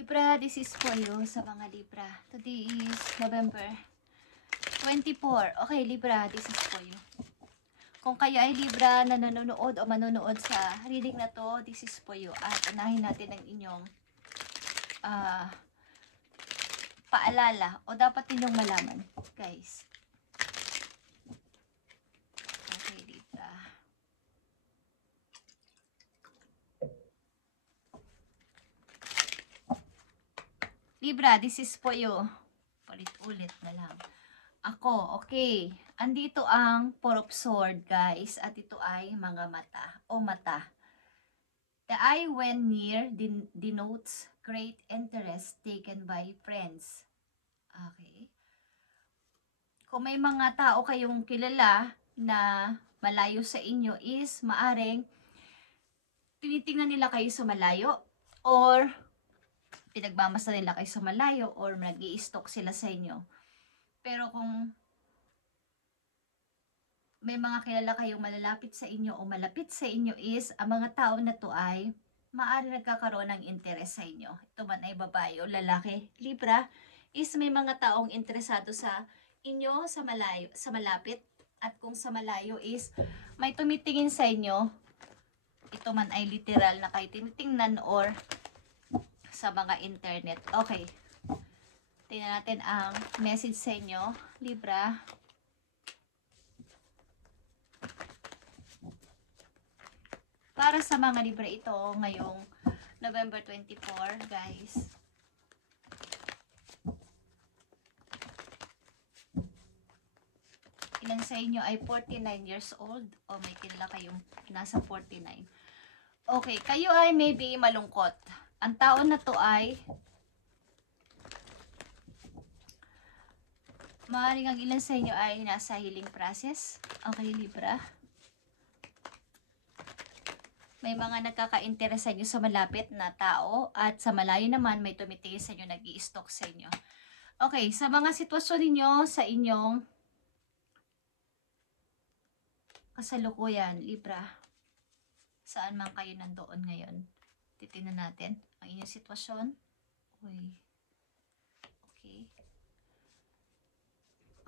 Libra, this is for you sa mga Libra. Today is November 24. Okay, Libra, this is for you. Kung kayo ay Libra na nanonood o manonood sa reading na to, this is for you. At unahin natin ang inyong paalala o dapat ninyong malaman, guys. Okay, Libra. Libra, this is for you. Ulit-ulit na lang. Ako, okay. Andito ang Four of Swords, guys. At ito ay mga mata o mata. The eye when near denotes great interest taken by friends. Okay. Kung may mga tao kayong kilala na malayo sa inyo is maaring tinitingnan nila kayo sa malayo or pinagmamasa nila kayo sa malayo or nag-i-stalk sila sa inyo. Pero kung may mga kilala kayong malalapit sa inyo o malapit sa inyo is ang mga tao na to ay maaari nagkakaroon ng interes sa inyo. Ito man ay babae o lalaki. Libra is may mga taong interesado sa inyo sa malayo, sa malapit. At kung sa malayo is may tumitingin sa inyo. Ito man ay literal na kayo tinitingnan or sa mga internet. Okay. Tingnan natin ang message sa inyo, Libra. Para sa mga Libra ito, ngayong November 24, guys. Ilan sa inyo ay 49 years old o may kilala kayong nasa 49. Okay, kayo ay maybe malungkot. Ang taon na to ay maaaring ang ilan sa inyo ay nasa healing process. Okay, Libra. May mga nagkaka-interest sa inyo sa malapit na tao at sa malayo naman may tumitingin sa inyo, nag-i-stalk sa inyo. Okay, sa mga sitwasyon ninyo sa inyong kasalukuyan, Libra, saan man kayo nandoon ngayon? Titingnan natin ang inyong sitwasyon. Uy. Okay.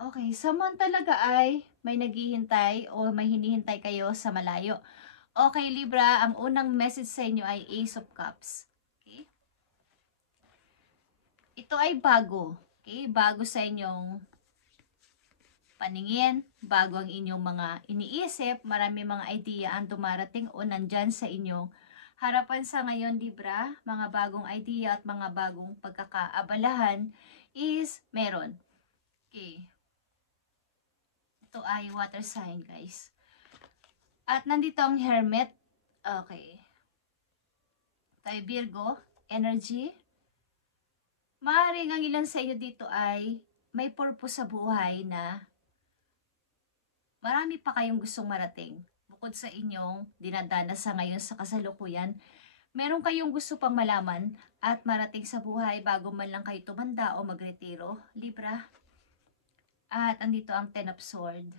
Okay, someone talaga ay may naghihintay o may hinihintay kayo sa malayo. Okay, Libra, ang unang message sa inyo ay Ace of Cups. Okay? Ito ay bago. Okay? Bago sa inyong paningin, bago ang inyong mga iniisip, marami mga idea ang dumarating o nandyan sa inyong harapan sa ngayon, Libra. Mga bagong idea at mga bagong pagkakaabalahan is meron. Okay. Ito ay water sign, guys. At nandito ang Hermit. Okay. Tayo Virgo, energy. Maaaring ang ilan sa inyo dito ay may purpose sa buhay na marami pa kayong gustong marating. Bukod sa inyong dinadanas sa ngayon sa kasalukuyan, meron kayong gusto pang malaman at marating sa buhay bago man lang kayo tumanda o magretiro, Libra. At andito ang Ten of Swords.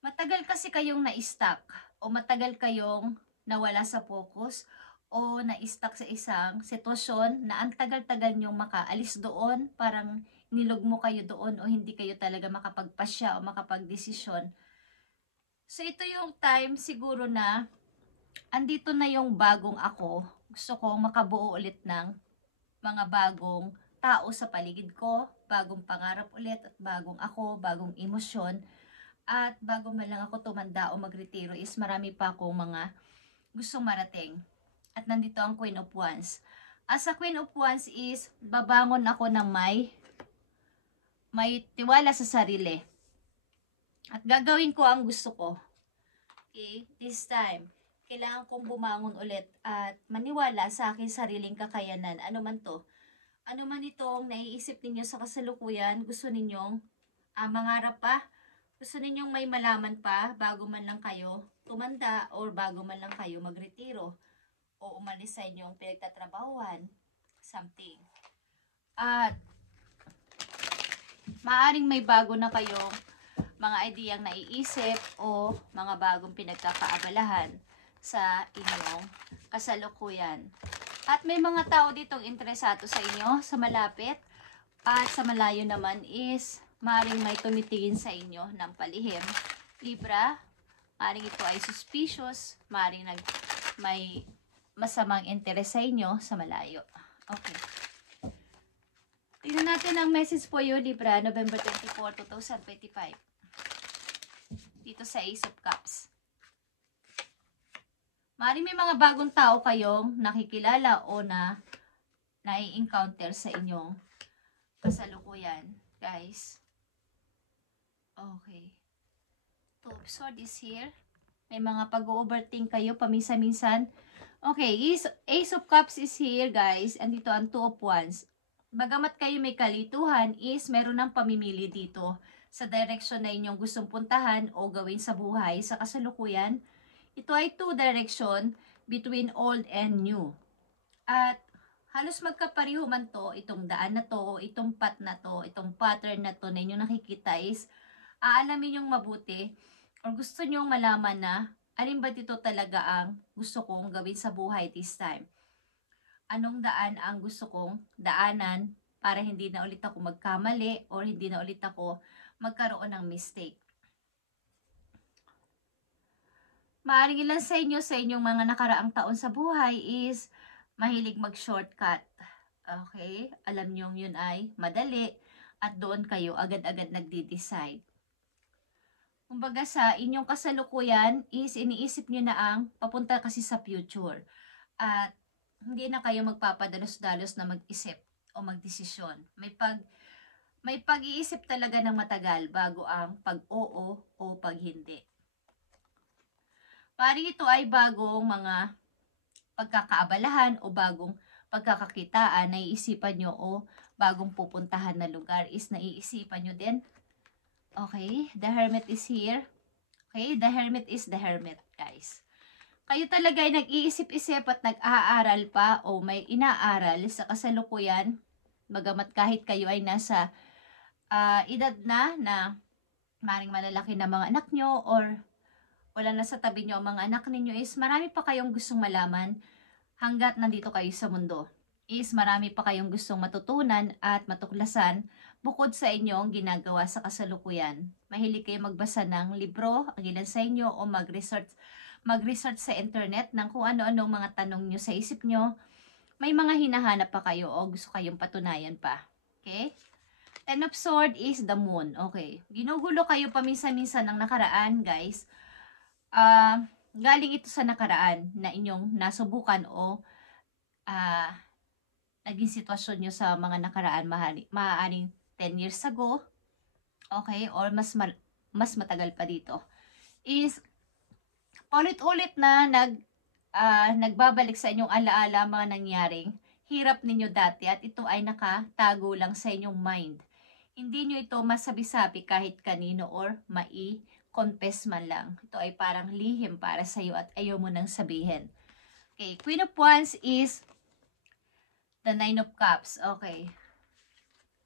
Matagal kasi kayong na-stuck o matagal kayong nawala sa focus o na-stuck sa isang sitwasyon na ang tagal-tagal nyong makaalis doon, parang nilugmo kayo doon o hindi kayo talaga makapagpasya o makapagdesisyon. So ito yung time siguro na andito na yung bagong ako. Gusto kong makabuo ulit ng mga bagong tao sa paligid ko, bagong pangarap ulit at bagong ako, bagong emosyon. At bago man lang ako tumanda o magretiro is marami pa akong mga gustong marating. At nandito ang Queen of Wands. As a Queen of Wands is babangon ako ng may tiwala sa sarili. At gagawin ko ang gusto ko. Okay? This time, kailangan kong bumangon ulit at maniwala sa aking sariling kakayanan. Ano man to? Ano man itong naiisip ninyo sa kasalukuyan, gusto ninyong mangarap pa? Gusto ninyong may malaman pa bago man lang kayo tumanda or bago man lang kayo magretiro o umalis sa inyong pinagtatrabahuan, something. At maaring may bago na kayong mga ideyang naiisip o mga bagong pinagkakaabalahan sa inyong kasalukuyan. At may mga tao ditong interesado sa inyo, sa malapit. At sa malayo naman is maring may tumitingin sa inyo ng palihim. Libra, maring ito ay suspicious, maring may masamang interes sa inyo sa malayo. Okay. Tingnan natin ang message po yun, Libra, November 24, 2025. Dito sa Ace of Cups. Maring may mga bagong tao kayong nakikilala o nai-encounter sa inyong kasalukuyan, guys. Okay. Two of Swords is here. May mga pag-overthink kayo paminsan-minsan. Okay, Ace of Cups is here, guys. Andito ang Two of Wands. Bagamat kayo may kalituhan, is meron ng pamimili dito sa direction na inyong gustong puntahan o gawin sa buhay sa kasalukuyan. Ito ay two direction between old and new. At halos magkapareho man to, itong daan na to, itong path na to, itong pattern na to na inyong nakikita is aalamin yung mabuti o gusto nyong malaman na alin ba dito talaga ang gusto kong gawin sa buhay this time. Anong daan ang gusto kong daanan para hindi na ulit ako magkamali or hindi na ulit ako magkaroon ng mistake. Maaring ilan sa inyo sa inyong mga nakaraang taon sa buhay is mahilig mag-shortcut. Okay? Alam nyo yun ay madali at doon kayo agad-agad nagde-decide. Kumbaga sa inyong kasalukuyan is iniisip nyo na ang papunta kasi sa future. At hindi na kayo magpapadalos-dalos na mag-isip o magdesisyon. May pag-iisip talaga ng matagal bago ang pag-oo o pag-hindi. Pari ito ay bagong mga pagkakaabalahan o bagong pagkakakitaan na iisipan nyo o bagong pupuntahan na lugar is naiisipan nyo din. Okay, the Hermit is here. Okay, the Hermit is the Hermit, guys. Kayo talaga ay nag-iisip-isip at nag-aaral pa o may inaaral sa kasalukuyan. Bagamat kahit kayo ay nasa edad na maring malalaki na mga anak nyo or wala na sa tabi nyo ang mga anak ninyo is marami pa kayong gustong malaman hanggat nandito kayo sa mundo. Is marami pa kayong gustong matutunan at matuklasan bukod sa inyong ginagawa sa kasalukuyan. Mahilig kayo magbasa ng libro, ang ilan sa inyo, o mag-research sa internet ng kung ano-ano mga tanong nyo sa isip nyo. May mga hinahanap pa kayo o gusto kayong patunayan pa. Okay? Ten of Swords is the Moon. Okay. Ginugulo kayo paminsan-minsan ng nakaraan, guys. Galing ito sa nakaraan na inyong nasubukan o naging sitwasyon nyo sa mga nakaraan, maaaring 10 years ago, okay, or mas matagal pa dito, is paulit-ulit na nagbabalik sa inyong alaala mga nangyaring hirap ninyo dati at ito ay nakatago lang sa inyong mind. Hindi nyo ito masabi-sabi kahit kanino or confess man lang. Ito ay parang lihim para sa iyo at ayaw mo nang sabihin. Okay, Queen of Wands is the Nine of Cups. Okay.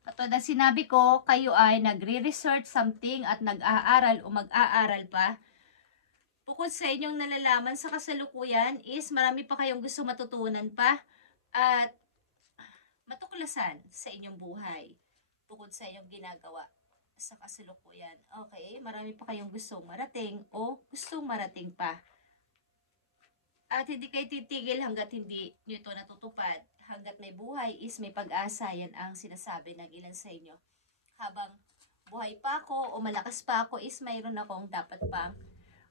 Katulad na sinabi ko, kayo ay nagre-research something at nag-aaral o mag-aaral pa. Bukod sa inyong nalalaman sa kasalukuyan is marami pa kayong gusto matutunan pa at matuklasan sa inyong buhay. Bukod sa inyong ginagawa sa kasalukuyan. Okay, marami pa kayong gustong marating o gustong marating pa. At hindi kayo titigil hanggat hindi nyo ito natutupad. Hanggat may buhay is may pag-asa, yan ang sinasabi ng ilan sa inyo. Habang buhay pa ako o malakas pa ako is mayroon akong dapat pang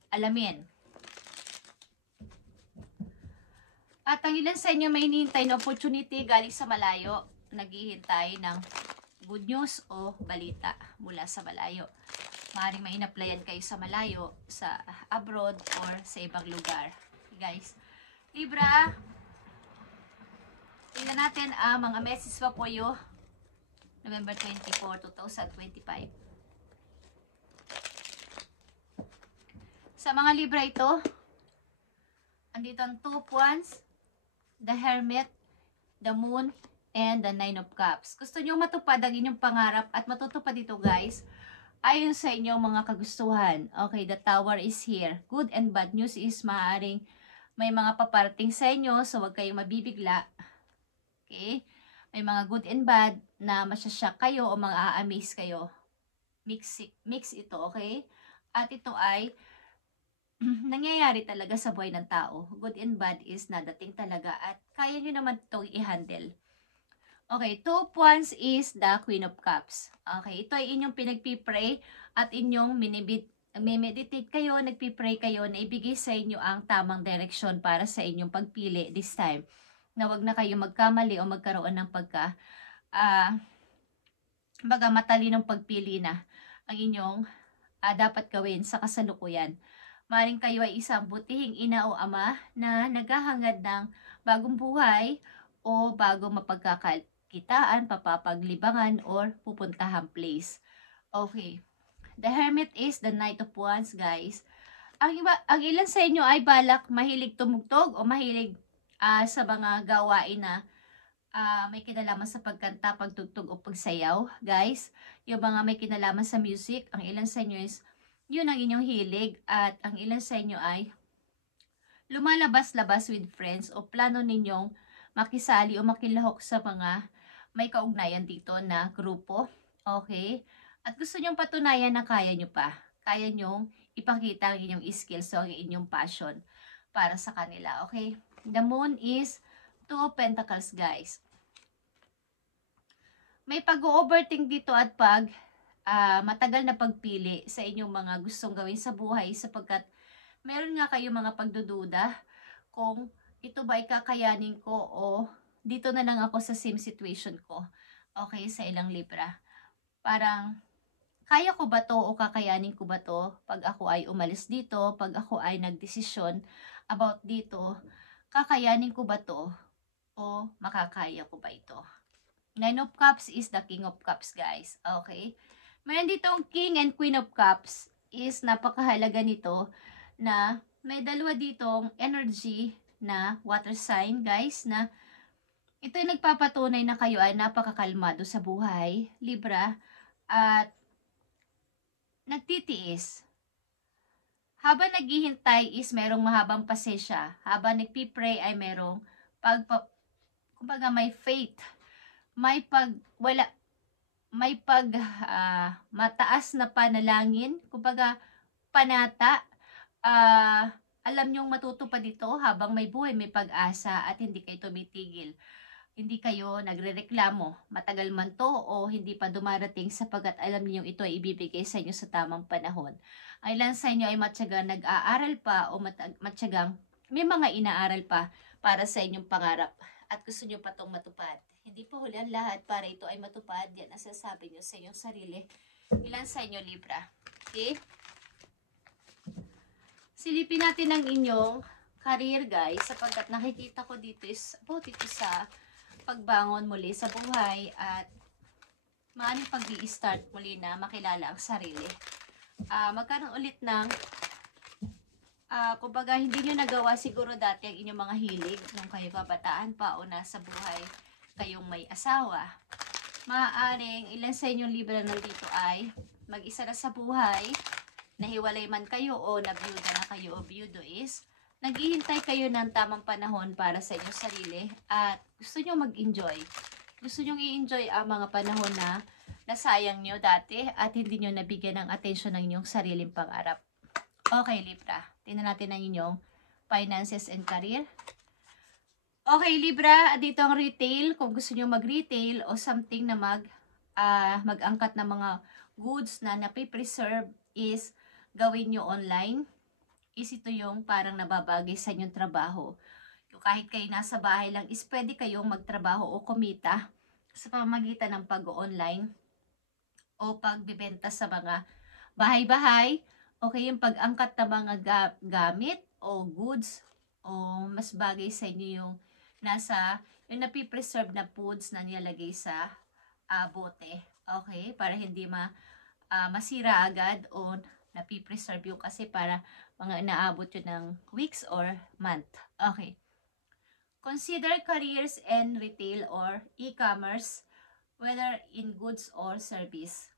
alamin. At ang ilan sa inyo may hinihintay na opportunity galing sa malayo, naghihintay ng good news o balita mula sa malayo. Maaaring may in-applyan kayo sa malayo, sa abroad, or sa ibang lugar. Okay, guys. Libra, tingnan natin ang mga message pa po yung November 24, 2025. Sa mga Libra ito, andito ang Two of Wands, the Hermit, the Moon, and the Nine of Cups. Gusto nyo matupad ang inyong pangarap at matutupad ito, guys, ayon sa inyong mga kagustuhan. Okay, the Tower is here. Good and bad news is maaaring may mga paparating sa inyo, so huwag kayong mabibigla. Okay? May mga good and bad na masyashock kayo o mga a-amaze kayo. Mix ito, okay? At ito ay nangyayari talaga sa buhay ng tao. Good and bad is nadating talaga at kaya nyo naman itong i-handle. Okay, 2 of Wands is the Queen of Cups. Okay, ito ay inyong pinagpipray at inyong meditate kayo, nagpipray kayo na ibigay sa inyo ang tamang direksyon para sa inyong pagpili this time. Na wag na kayo magkamali o magkaroon ng matalinong pagpili na ang inyong dapat gawin sa kasalukuyan. Maring kayo ay isang butihing ina o ama na naghahangad ng bagong buhay o bagong mapagkakakitaan, papaglibangan, or pupuntahang place. Okay. The Hermit is the Knight of Wands, guys. Ang ilan sa inyo ay balak mahilig tumugtog o mahilig sa mga gawain na may kinalaman sa pagkanta, pagtugtog o pagsayaw, guys. Yung mga may kinalaman sa music, ang ilan sa inyo is yun ang inyong hilig at ang ilan sa inyo ay lumalabas-labas with friends o plano ninyong makisali o makilahok sa mga may kaugnayan dito na grupo. Okay? At gusto nyong patunayan na kaya nyo pa. Kaya nyong ipakita ang inyong skills o ang inyong passion para sa kanila. Okay? The Moon is 2 of Pentacles, guys. May pag-overthink dito at matagal na pagpili sa inyong mga gustong gawin sa buhay sapagkat meron nga kayo mga pagdududa kung ito ba ay kakayanin ko o dito na lang ako sa same situation ko. Okay, sa ilang Libra. Parang, kaya ko ba to o kakayanin ko ba to pag ako ay umalis dito, pag ako ay nagdesisyon about dito, kakayanin ko ba to o makakaya ko ba ito? 9 of Cups is the King of Cups, guys. Okay? Meron ditong King and Queen of Cups is napakahalaga nito na may dalawa ditong energy na water sign, guys, na ito ay nagpapatunay na kayo ay napakakalmado sa buhay, Libra, at nagtitiis. Habang naghihintay is merong mahabang pasensya. Habang nagpipray ay merong kumbaga may faith. May mataas na panalangin, kumbaga panata, alam nyong matutupad ito habang may buhay, may pag-asa at hindi kayo tumitigil. Hindi kayo nagrereklamo, matagal man to o hindi pa dumarating sapagkat alam niyo ito ay ibibigay sa inyo sa tamang panahon. Ang ilan sa inyo ay matyagang nag-aaral pa o matyagang may mga inaaral pa para sa inyong pangarap at gusto nyo pa itong matupad. Hindi pa huli ang lahat para ito ay matupad. Yan ang sasabi nyo sa inyong sarili. Ilan sa inyo, Libra? Okay? Silipin natin ang inyong career, guys, sapagkat nakikita ko dito is about ito sa pagbangon muli sa buhay at maaaring pag-i-start muli na makilala ang sarili. Magkaroon ulit ng kumbaga hindi nyo nagawa siguro dati ang inyong mga hilig nung kayo kabataan pa o nasa buhay kayong may asawa. Maaaring ilan sa inyong Libra na dito ay mag-isa na sa buhay, nahiwalay man kayo o nabiyuda na kayo o biyudo is naghihintay kayo ng tamang panahon para sa inyong sarili at gusto nyo mag-enjoy. Gusto nyo i-enjoy ang mga panahon na nasayang nyo dati at hindi nyo nabigyan ng atensyon ng inyong sariling pangarap. Okay, Libra. Tingnan natin ang inyong finances and career. Okay, Libra, dito ang retail. Kung gusto nyo mag-retail o something na mag-angkat ng mga goods na napipreserve is gawin nyo online. Is ito yung parang nababagay sa inyong trabaho. Yung kahit kayo nasa bahay lang is pwede kayong magtrabaho o kumita sa pamamagitan ng pag-online o pagbibenta sa mga bahay-bahay. Okay, yung pag-angkat ng mga gamit o goods o mas bagay sa inyo yung yung napipreserve na foods na nilalagay sa bote. Okay, para hindi masira agad o napipreserve yung kasi para mga inaabot yun ng weeks or month. Okay. Consider careers in retail or e-commerce, whether in goods or service.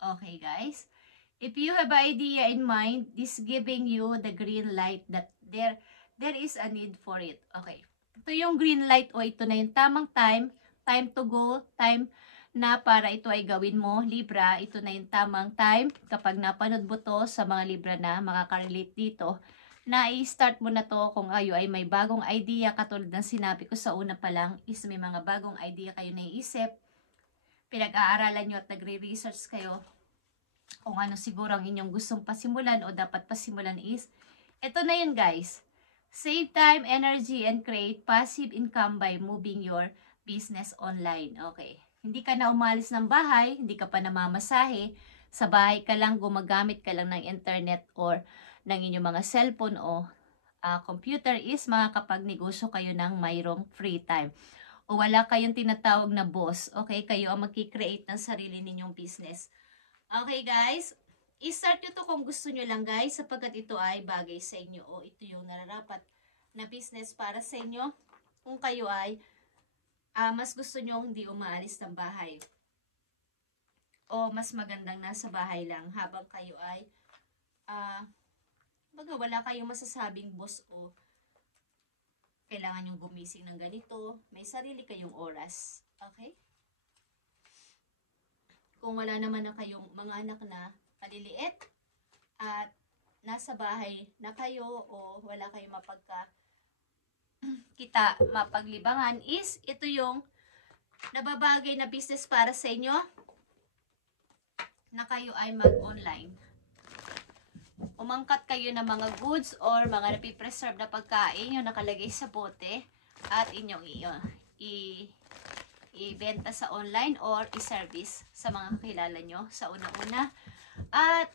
Okay, guys. If you have an idea in mind, this giving you the green light that there is a need for it. Okay. Ito yung green light o ito na yung tamang time, time to go, time na para ito ay gawin mo, Libra. Ito na yung tamang time kapag napanood mo to sa mga Libra na makakarelate dito, na i-start mo na to kung kayo ay may bagong idea. Katulad ng sinabi ko sa una pa lang is may mga bagong idea kayo naiisip, pinag-aaralan nyo at nagre-research kayo kung ano siguro ang inyong gustong pasimulan o dapat pasimulan is, ito na yun guys. Save time, energy, and create passive income by moving your business online. Okay. Hindi ka na umalis ng bahay, hindi ka pa namamasahe. Sa bahay ka lang, gumagamit ka lang ng internet or ng inyong mga cellphone o computer is makakapag-negosyo kayo ng mayroong free time. O wala kayong tinatawag na boss. Okay, kayo ang magkikreate ng sarili ninyong business. Okay guys, i-start nyo to kung gusto nyo lang guys, sapagkat ito ay bagay sa inyo o ito yung nararapat na business para sa inyo kung kayo ay mas gusto nyo hindi umaalis ng bahay o mas magandang nasa bahay lang habang kayo ay baga wala kayong masasabing boss o kailangan yung gumising ng ganito, may sarili kayong oras. Okay? Kung wala naman na kayong mga anak na maliliit at nasa bahay na kayo o wala kayong mapaglibangan is ito yung nababagay na business para sa inyo na kayo ay mag-online. Umangkat kayo ng mga goods or mga napipreserve na pagkain yung nakalagay sa bote at inyong ibenta sa online or i-service sa mga kakilala nyo sa una-una. At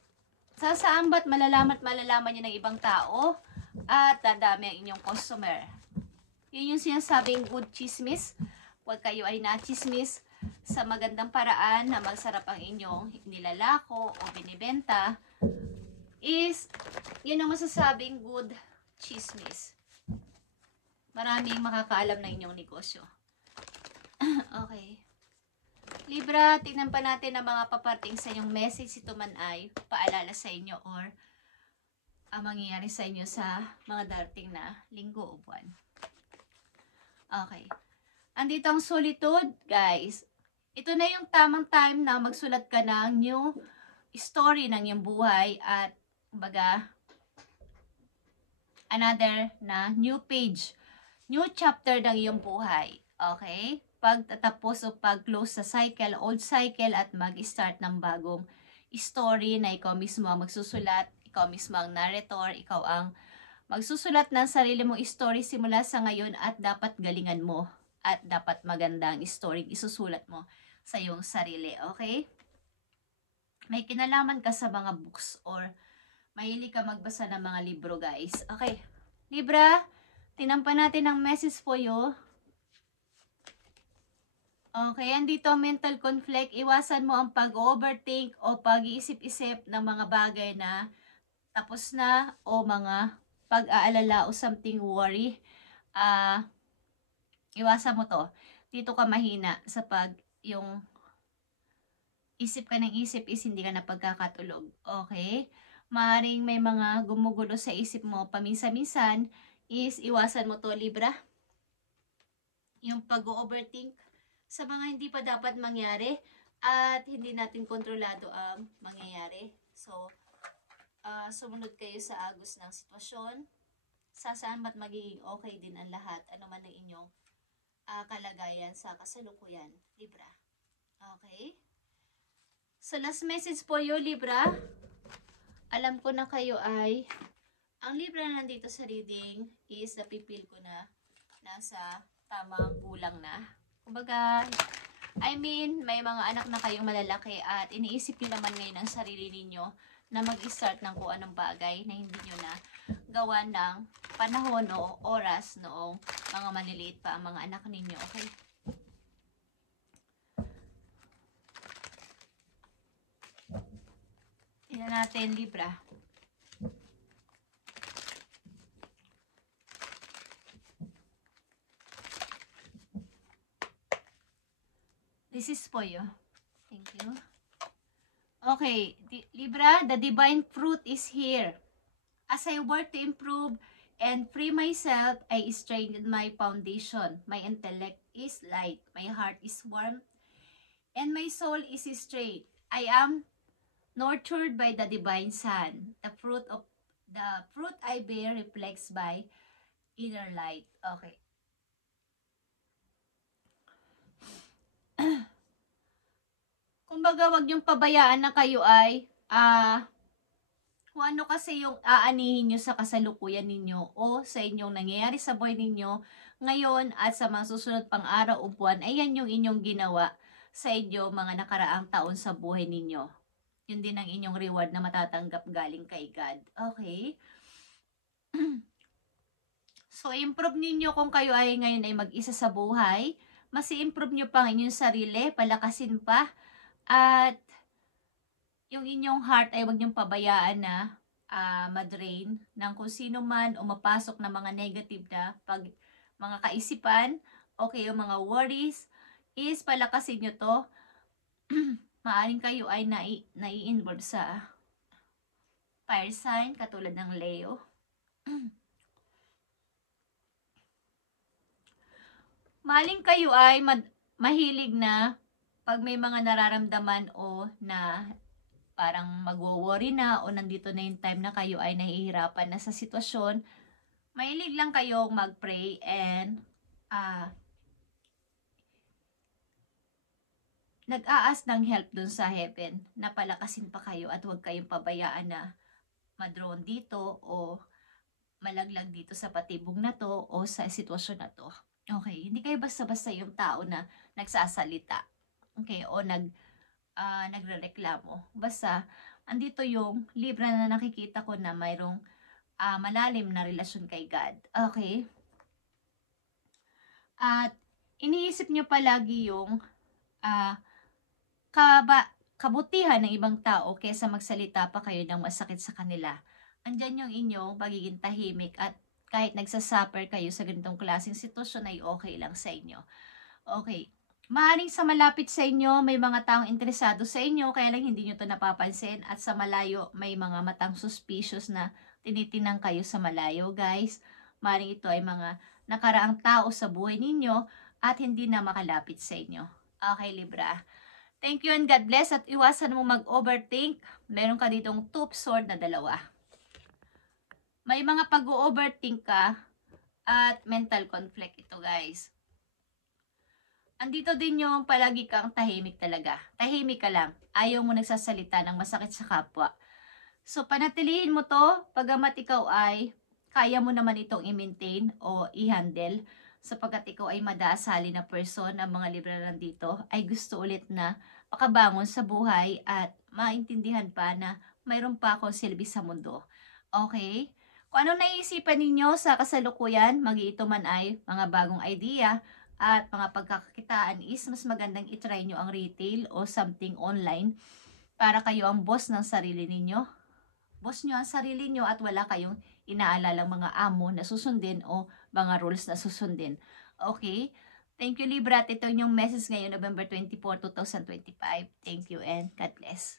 sasaambat malalaman nyo ng ibang tao at dadami ang inyong customer. Yun yung sinasabing good chismis. Huwag kayo ay na-chismis sa magandang paraan na magsarap ang inyong nilalako o binibenta is yun ang masasabing good chismis. Maraming makakaalam na inyong negosyo. Okay. Libra, tingnan pa natin ang mga paparting sa inyong message. Ito man ay paalala sa inyo or ang mangyayari sa inyo sa mga darating na linggo o buwan. Okay. Andito ang solitude, guys. Ito na yung tamang time na magsulat ka ng new story ng iyong buhay at baga another na new page, new chapter ng iyong buhay. Okay? Pagtatapos o pag-close sa cycle, old cycle at mag-start ng bagong story na ikaw mismo ang magsusulat, ikaw mismo ang narrator, ikaw ang magsusulat ng sarili mong story simula sa ngayon at dapat galingan mo at dapat magandang story isusulat mo sa iyong sarili. Okay? May kinalaman ka sa mga books or mahilig ka magbasa ng mga libro, guys. Okay. Libra, tinampan natin ang message po you. Okay, andito mental conflict. Iwasan mo ang pag-overthink o pag-iisip-isip ng mga bagay na tapos na o mga pag-aalala o something worry. Iwasan mo to. Dito ka mahina sa yung isip ka ng isip is hindi ka na pagkakatulog. Okay? Maaring may mga gumugulo sa isip mo paminsan-minsan is iwasan mo to, Libra. Yung pag-overthink sa mga hindi pa dapat mangyari at hindi natin kontrolado ang mangyayari. So, sumunod kayo sa agos ng sitwasyon. Sasaan ba't magiging okay din ang lahat, ano man ang inyong kalagayan sa kasalukuyan, Libra. Okay? So, last message po you, Libra. Alam ko na kayo ay, ang Libra na nandito sa reading is napipil ko na nasa tamang gulang na. Kumbaga, I mean, may mga anak na kayong malalaki at iniisip nyo naman ngayon ang sarili ninyo na mag-start ng kung anong bagay na hindi nyo na gawa ng panahon o oras noong mga maliliit pa ang mga anak ninyo. Okay? Tingnan natin, Libra. This is for you. Thank you. Okay, Libra, the divine fruit is here. As I work to improve And free myself, I strengthen my foundation. My intellect is light. My heart is warm. And my soul is straight. I am nurtured by the divine sun. The fruit I bear reflects by inner light. Okay. Kumbaga, wag yung pabayaan na kayo ay kung ano kasi yung aanihin nyo sa kasalukuyan ninyo o sa inyong nangyayari sa buhay ninyo ngayon at sa mga susunod pang araw o buwan, ayan yung inyong ginawa sa inyo mga nakaraang taon sa buhay ninyo. Yun din ang inyong reward na matatanggap galing kay God. Okay? So, improve ninyo kung kayo ay ngayon ay mag-isa sa buhay. Mas i-improve nyo pa ang inyong sarili, palakasin pa. At yung inyong heart ay huwag niyong pabayaan na madrain ng kung sino man o mapasok na mga negative na mga kaisipan, okay, yung mga worries, is palakasin nyo to. Maaring kayo ay nai-involve sa fire sign, katulad ng Leo. Maaring kayo ay mahilig na pag may mga nararamdaman o na parang magwo-worry na o nandito na yung time na kayo ay nahihirapan na sa sitwasyon, mahilig lang kayong mag-pray and nag-aas ng help dun sa heaven na palakasin pa kayo at huwag kayong pabayaan na madrone dito o malaglag dito sa patibong na to o sa sitwasyon na to. Okay, hindi kayo basta-basta yung tao na nagsasalita. Okay, o nagrereklamo. Basta, andito yung Libra na nakikita ko na mayroong malalim na relasyon kay God. Okay? At iniisip nyo palagi yung kabutihan ng ibang tao kaysa magsalita pa kayo ng masakit sa kanila. Andyan yung inyong pagiging tahimik at kahit nagsasuffer kayo sa ganitong klaseng sitwasyon ay okay lang sa inyo. Okay. Maaaring sa malapit sa inyo, may mga taong interesado sa inyo, kaya lang hindi nyo to napapansin. At sa malayo, may mga matang suspicious na tinitinang kayo sa malayo, guys. Maaaring ito ay mga nakaraang tao sa buhay ninyo at hindi na makalapit sa inyo. Okay, Libra. Thank you and God bless at iwasan mo mag-overthink. Meron ka ditong two sword na dalawa. May mga pag-overthink ka at mental conflict ito, guys. Andito din yung palagi kang tahimik talaga. Tahimik ka lang. Ayaw mo nagsasalita ng masakit sa kapwa. So, panatilihin mo to, pagamat ikaw ay kaya mo naman itong i-maintain o i-handle. Sapagkat ikaw ay madaasali na person, ang mga Libra nandito ay gusto ulit na makabangon sa buhay at maintindihan pa na mayroon pa akong silbi sa mundo. Okay? Kung ano naiisipan ninyo sa kasalukuyan, mag-iito man ay mga bagong idea, at mga pagkakakitaan is mas magandang itry nyo ang retail o something online para kayo ang boss ng sarili ninyo. Boss nyo ang sarili nyo at wala kayong inaalalang mga amo na susundin o mga rules na susundin. Okay? Thank you, Libra. At ito yung message ngayon, November 24, 2025. Thank you and God bless.